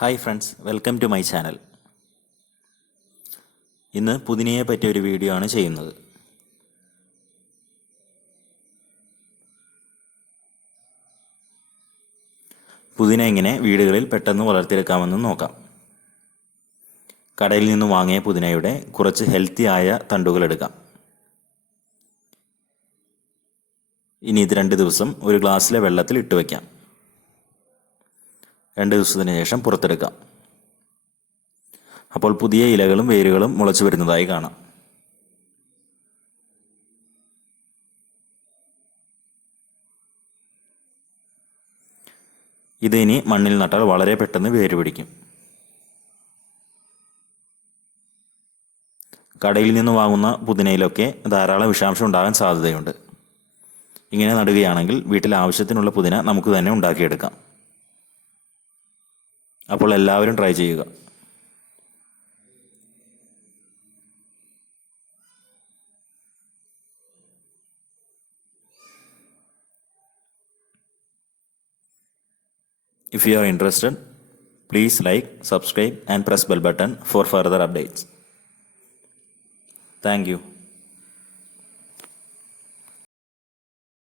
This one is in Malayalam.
Hi friends, welcome to my channel. ഇന്ന് പുതിനയെ പറ്റിയ ഒരു വീഡിയോ ആണ് ചെയ്യുന്നത്. പുതിന എങ്ങനെ വീടുകളിൽ പെട്ടെന്ന് വളർത്തിയെടുക്കാമെന്ന് നോക്കാം. കടയിൽ നിന്ന് വാങ്ങിയ പുതിനയുടെ കുറച്ച് ഹെൽത്തി ആയ തണ്ടുകൾ എടുക്കാം. ഇനി ഇത് 2 ദിവസം ഒരു ഗ്ലാസ്സിലെ വെള്ളത്തിൽ ഇട്ട് വയ്ക്കാം. 2 ദിവസത്തിന് ശേഷം പുറത്തെടുക്കാം. അപ്പോൾ പുതിയ ഇലകളും വേരുകളും മുളച്ചു വരുന്നതായി കാണാം. ഇത് ഇനി മണ്ണിൽ നട്ടാൽ വളരെ പെട്ടെന്ന് വേര് പിടിക്കും. കടയിൽ നിന്ന് വാങ്ങുന്ന പുതിനയിലൊക്കെ ധാരാളം വിഷാംശം ഉണ്ടാകാൻ സാധ്യതയുണ്ട്. ഇങ്ങനെ നടുകയാണെങ്കിൽ വീട്ടിൽ ആവശ്യത്തിനുള്ള പുതിന നമുക്ക് തന്നെ ഉണ്ടാക്കിയെടുക്കാം. അപ്പോൾ എല്ലാവരും ട്രൈ ചെയ്യുക. If you are interested, please like, subscribe and press bell button for further updates. Thank you.